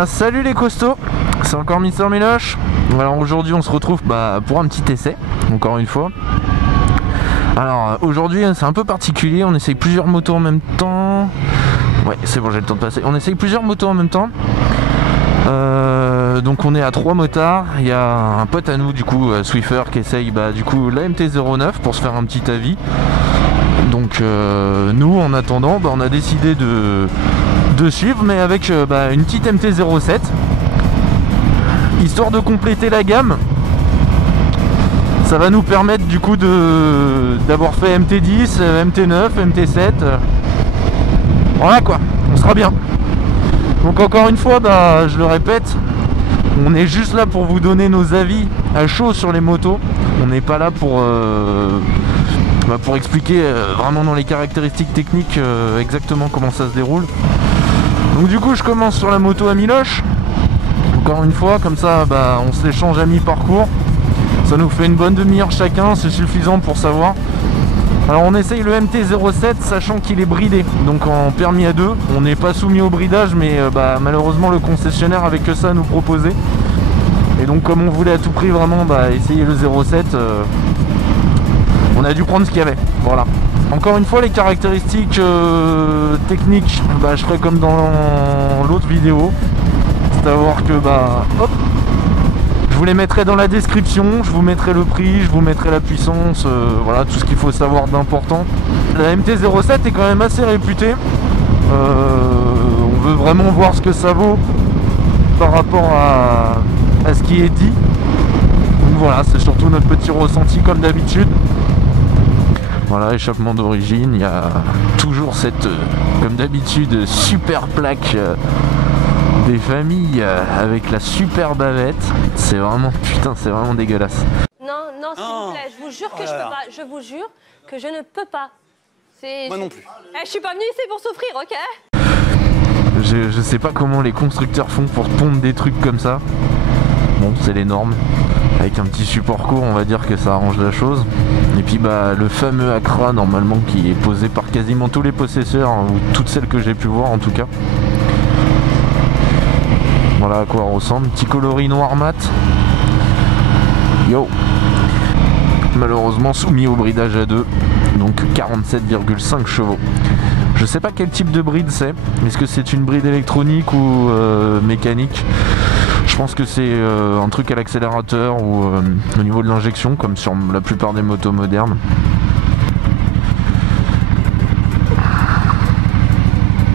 ben salut les costauds, c'est encore Mister Méloche. Alors aujourd'hui on se retrouve pour un petit essai, encore une fois. Alors aujourd'hui c'est un peu particulier, on essaye plusieurs motos en même temps. Ouais c'est bon, j'ai le temps de passer. On essaye plusieurs motos en même temps. Donc on est à 3 motards. Il y a un pote à nous du coup, Swiffer, qui essaye du coup la MT-09 pour se faire un petit avis. Donc nous en attendant on a décidé de suivre, mais avec une petite MT-07 histoire de compléter la gamme. Ça va nous permettre du coup d'avoir fait MT-10, MT-9, MT-7. Voilà quoi, on sera bien. Donc encore une fois, je le répète, on est juste là pour vous donner nos avis à chaud sur les motos. On n'est pas là pour expliquer vraiment dans les caractéristiques techniques exactement comment ça se déroule. Donc du coup je commence sur la moto à Miloche. Encore une fois, comme ça on se l'échange à mi-parcours. Ça nous fait une bonne demi-heure chacun, c'est suffisant pour savoir. Alors on essaye le MT-07 sachant qu'il est bridé, donc en permis à 2. On n'est pas soumis au bridage, mais malheureusement le concessionnaire avait que ça à nous proposer. Et donc comme on voulait à tout prix vraiment essayer le 07, on a dû prendre ce qu'il y avait. Voilà. Encore une fois les caractéristiques techniques, je ferai comme dans l'autre vidéo. C'est à voir que je vous les mettrai dans la description, je vous mettrai le prix, je vous mettrai la puissance, voilà tout ce qu'il faut savoir d'important. La MT-07 est quand même assez réputée. On veut vraiment voir ce que ça vaut par rapport à ce qui est dit. Donc voilà, c'est surtout notre petit ressenti comme d'habitude. Voilà, échappement d'origine, il y a toujours cette, comme d'habitude, super plaque des familles avec la super bavette. C'est vraiment, putain, c'est vraiment dégueulasse. Non, s'il vous plaît, je vous jure que je peux pas. Je vous jure que je ne peux pas. Moi non plus. Je suis pas venue ici pour souffrir, ok? Je sais pas comment les constructeurs font pour pondre des trucs comme ça. Bon, c'est les normes. Avec un petit support court, on va dire que ça arrange la chose. Et puis le fameux Accra normalement qui est posé par quasiment tous les possesseurs, ou toutes celles que j'ai pu voir en tout cas. Voilà à quoi on ressemble. Petit coloris noir mat. Yo. Malheureusement soumis au bridage à 2. Donc 47,5 chevaux. Je sais pas quel type de bride c'est. Est-ce que c'est une bride électronique ou mécanique? Je pense que c'est un truc à l'accélérateur ou au niveau de l'injection, comme sur la plupart des motos modernes.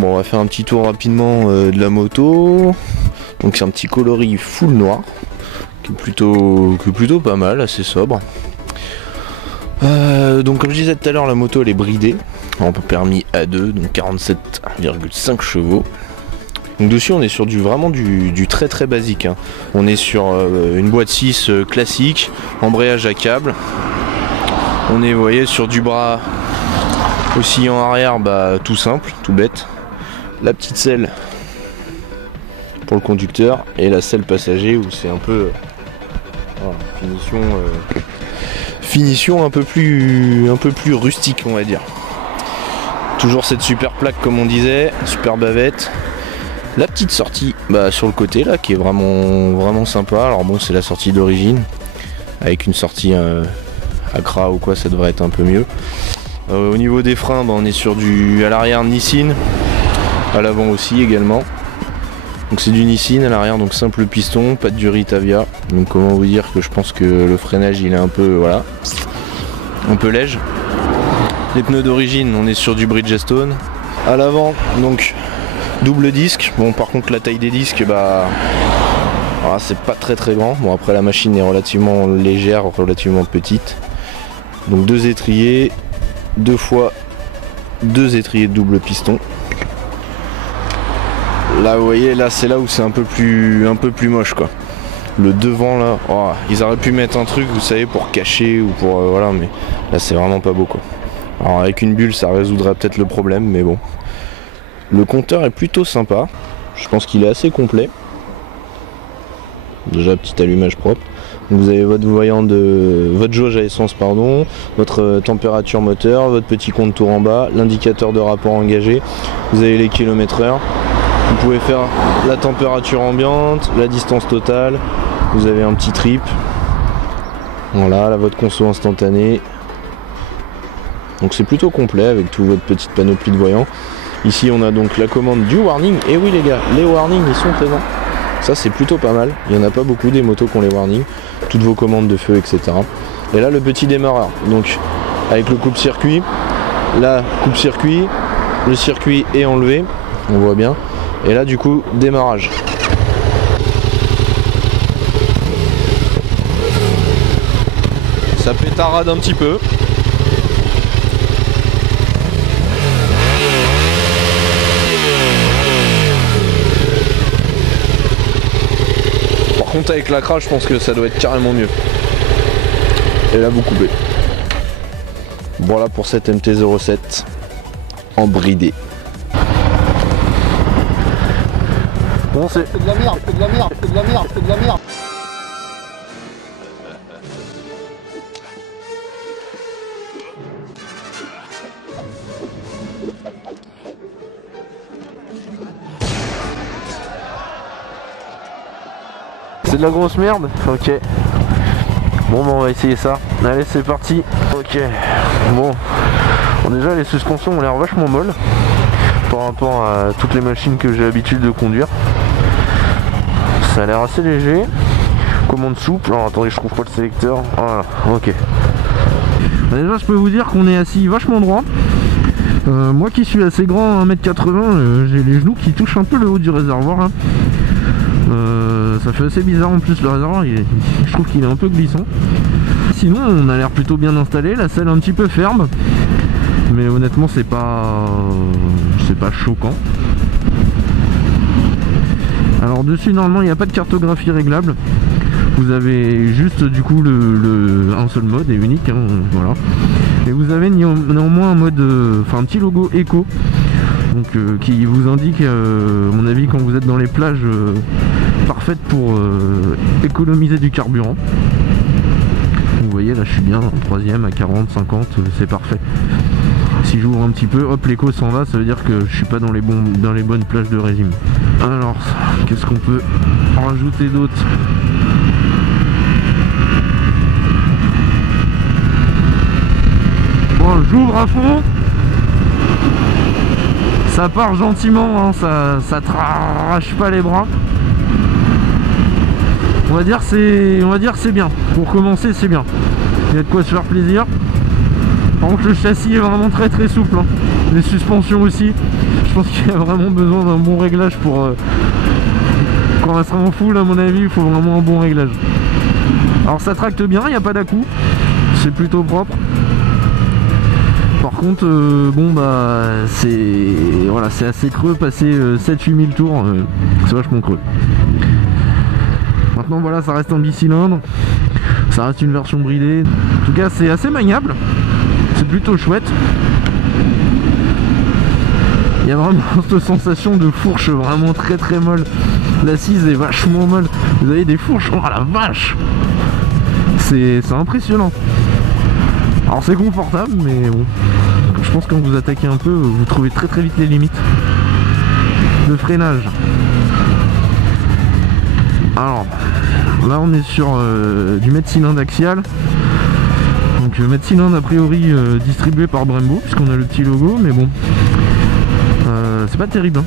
Bon, on va faire un petit tour rapidement de la moto. Donc c'est un petit coloris full noir qui est plutôt pas mal, assez sobre. Donc comme je disais tout à l'heure, la moto elle est bridée en permis A2, donc 47,5 chevaux. Donc dessus on est sur vraiment du très très basique, hein. On est sur une boîte 6 classique, embrayage à câble. On est, vous voyez, sur du bras oscillant arrière, tout simple, tout bête. La petite selle pour le conducteur et la selle passager où c'est un peu finition un peu plus rustique, on va dire. Toujours cette super plaque comme on disait, super bavette. La petite sortie sur le côté là qui est vraiment sympa. Alors bon, c'est la sortie d'origine avec une sortie Accra ou quoi, ça devrait être un peu mieux. Au niveau des freins, on est sur à l'arrière Nissin, à l'avant aussi également. Donc c'est du Nissin à l'arrière, donc simple piston, pas de durite Avia. Donc comment vous dire que je pense que le freinage il est un peu léger. Les pneus d'origine, on est sur du Bridgestone. À l'avant, donc double disque. Bon, par contre la taille des disques, c'est pas très très grand. Bon, après la machine est relativement légère, relativement petite. Donc 2 étriers, 2 fois 2 étriers de double piston. Là vous voyez, là c'est là où c'est un peu plus moche quoi. Le devant là, ils auraient pu mettre un truc, vous savez, pour cacher ou pour voilà, mais là c'est vraiment pas beau quoi. Alors avec une bulle ça résoudrait peut-être le problème, mais bon. Le compteur est plutôt sympa. Je pense qu'il est assez complet. Déjà petit allumage propre. Donc vous avez votre votre jauge à essence, votre température moteur, votre petit compte tour en bas, l'indicateur de rapport engagé. Vous avez les km/h. Vous pouvez faire la température ambiante, la distance totale, vous avez un petit trip. Voilà, là votre conso instantanée. Donc c'est plutôt complet avec tout votre petite panoplie de voyants. Ici on a donc la commande du warning. Et oui les gars, les warnings ils sont présents. Ça c'est plutôt pas mal. Il n'y en a pas beaucoup des motos qui ont les warnings. Toutes vos commandes de feu, etc. Et là le petit démarreur. Donc avec le coupe-circuit. Là coupe-circuit. Le circuit est enlevé. On voit bien. Et là du coup démarrage. Ça pétarade un petit peu. Par contre avec la crash je pense que ça doit être carrément mieux. Et là vous coupez. Voilà pour cette MT-07 en bridé. Bon c'est de la merde, c'est de la merde, c'est de la merde, c'est de la merde. C'est de la grosse merde? Ok. Bon bah on va essayer ça. Allez c'est parti. Ok. Bon. Déjà les suspensions ont l'air vachement molles par rapport à toutes les machines que j'ai l'habitude de conduire. Ça a l'air assez léger. Commande souple. Alors attendez, je trouve pas le sélecteur. Voilà, ok. Déjà je peux vous dire qu'on est assis vachement droit. Moi qui suis assez grand, 1m80, j'ai les genoux qui touchent un peu le haut du réservoir hein. Ça fait assez bizarre en plus, le réservoir je trouve qu'il est un peu glissant. Sinon on a l'air plutôt bien installé, la selle un petit peu ferme, mais honnêtement c'est pas choquant. Alors dessus normalement il n'y a pas de cartographie réglable, vous avez juste du coup un seul mode et unique hein, voilà. Et vous avez néanmoins un mode, un petit logo éco, donc qui vous indique à mon avis quand vous êtes dans les plages parfaites pour économiser du carburant. Vous voyez là je suis bien en troisième à 40, 50, c'est parfait. Si j'ouvre un petit peu, hop l'éco s'en va, ça veut dire que je suis pas dans les bonnes plages de régime. Alors qu'est-ce qu'on peut rajouter d'autre? Bon j'ouvre à fond. Ça part gentiment, hein, ça t'arrache pas les bras. On va dire c'est bien. Pour commencer c'est bien. Il y a de quoi se faire plaisir. Par contre le châssis est vraiment très très souple hein. Les suspensions aussi. Je pense qu'il y a vraiment besoin d'un bon réglage pour quand on sera en full à mon avis il faut vraiment un bon réglage. Alors ça tracte bien, il n'y a pas d'à-coup. C'est plutôt propre. Par contre bon bah c'est assez creux, passer 7-8 000 tours c'est vachement creux. Maintenant voilà ça reste un bicylindre, ça reste une version bridée, en tout cas c'est assez maniable, c'est plutôt chouette. Il y a vraiment cette sensation de fourche vraiment très très molle, l'assise est vachement molle, vous avez des fourches, oh la vache, c'est impressionnant. Alors c'est confortable mais bon, je pense que quand vous attaquez un peu vous trouvez très très vite les limites. Le freinage, alors là on est sur du mètre cylindre axial, donc mètre cylindre a priori distribué par Brembo puisqu'on a le petit logo, mais bon c'est pas terrible hein.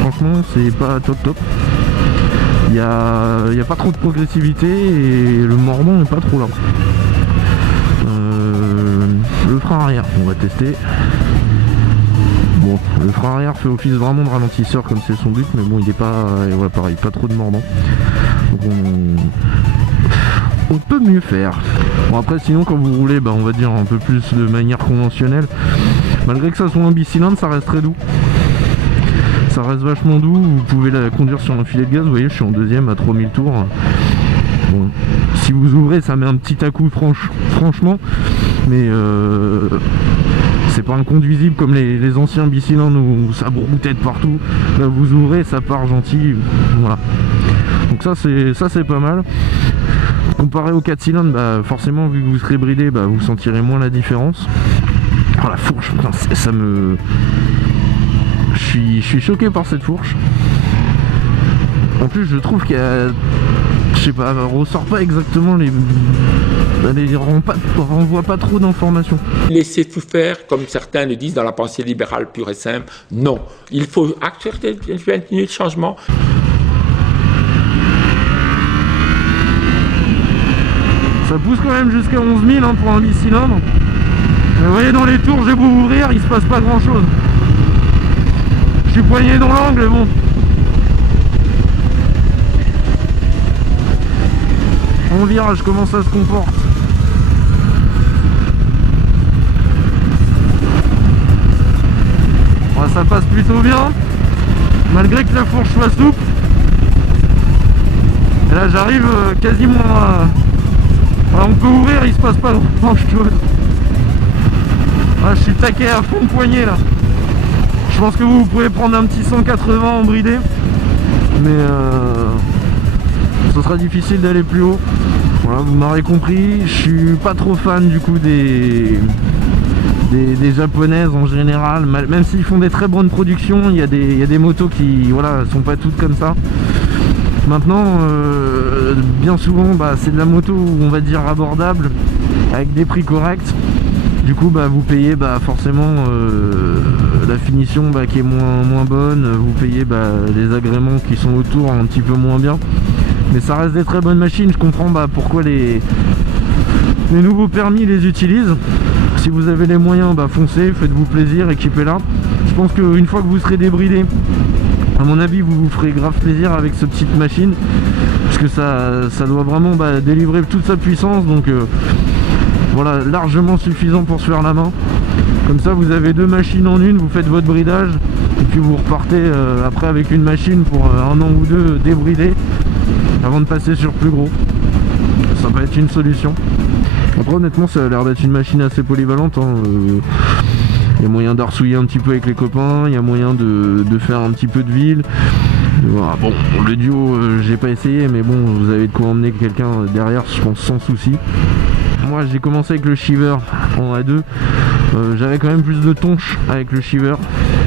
Franchement c'est pas top. Il y a pas trop de progressivité et le mordant n'est pas trop lent. Le frein arrière on va tester. Bon, le frein arrière fait office vraiment de ralentisseur comme c'est son but, mais bon il est pas, ouais, pareil, pas trop de mordant. Donc on peut mieux faire. Bon après sinon quand vous roulez, bah, on va dire un peu plus de manière conventionnelle. Malgré que ça soit un bicylindre, ça reste très doux. Ça reste vachement doux, vous pouvez la conduire sur un filet de gaz, vous voyez je suis en deuxième à 3000 tours. Bon, si vous ouvrez ça met un petit à-coup franchement, mais c'est pas inconduisible comme les anciens bicylindres où ça broutait de partout. Là vous ouvrez, ça part gentil, voilà. Donc ça c'est pas mal. Comparé aux 4 cylindres, bah, forcément vu que vous serez bridé, bah, vous sentirez moins la différence. Oh la fourche, putain, ça me... Je suis choqué par cette fourche. En plus je trouve qu'elle, je sais pas, ressort pas exactement elle renvoie pas trop d'informations. Laisser tout faire, comme certains le disent dans la pensée libérale pure et simple, non. Il faut accepter le changement. Ça pousse quand même jusqu'à 11 000 hein, pour un bicylindre. Mais vous voyez dans les tours, j'ai beau ouvrir, il se passe pas grand chose. Je suis poigné dans l'angle, bon. En virage, comment ça se comporte? Ouais, ça passe plutôt bien, malgré que la fourche soit souple. Et là j'arrive quasiment à... Alors, on peut ouvrir, il se passe pas grand chose. Ah, je suis taqué à fond de poignet là. Je pense que vous pouvez prendre un petit 180 en bridé, mais ce sera difficile d'aller plus haut. Voilà, vous m'aurez compris, je suis pas trop fan du coup des japonaises en général, même s'ils font des très bonnes productions, il y a des motos qui voilà, sont pas toutes comme ça. Maintenant, bien souvent, c'est de la moto, on va dire, abordable, avec des prix corrects. Du coup, vous payez forcément la finition qui est moins bonne, vous payez les agréments qui sont autour un petit peu moins bien. Mais ça reste des très bonnes machines, je comprends pourquoi les nouveaux permis les utilisent. Si vous avez les moyens, foncez, faites-vous plaisir, équipez-la. Je pense qu'une fois que vous serez débridé, à mon avis vous ferez grave plaisir avec cette petite machine, parce que ça doit vraiment délivrer toute sa puissance, donc voilà, largement suffisant pour se faire la main. Comme ça vous avez deux machines en une, vous faites votre bridage et puis vous repartez après avec une machine pour un an ou deux débridé avant de passer sur plus gros. Ça peut être une solution. Après honnêtement ça a l'air d'être une machine assez polyvalente hein. Il y a moyen d'arsouiller un petit peu avec les copains, il y a moyen de faire un petit peu de ville. Voilà, bon, le duo j'ai pas essayé, mais bon, vous avez de quoi emmener quelqu'un derrière, je pense, sans souci. Moi j'ai commencé avec le Shiver en A2, j'avais quand même plus de tonche avec le Shiver,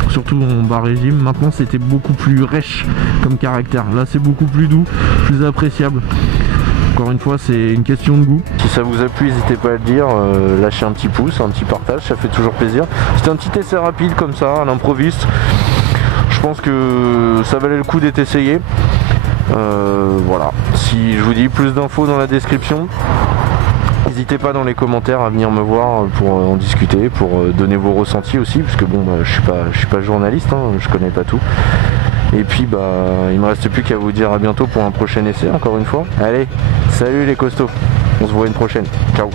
surtout en bas régime. Maintenant c'était beaucoup plus rêche comme caractère, là c'est beaucoup plus doux, plus appréciable. Encore une fois, c'est une question de goût. Si ça vous a plu, n'hésitez pas à le dire, lâchez un petit pouce, un petit partage, ça fait toujours plaisir. C'était un petit essai rapide comme ça, à l'improviste. Je pense que ça valait le coup d'être essayé. Voilà, si je vous dis plus d'infos dans la description, n'hésitez pas dans les commentaires à venir me voir pour en discuter, pour donner vos ressentis aussi, parce que bon, je suis pas journaliste, hein, je connais pas tout. Et puis il me reste plus qu'à vous dire à bientôt pour un prochain essai encore une fois. Allez, salut les costauds, on se voit une prochaine, ciao.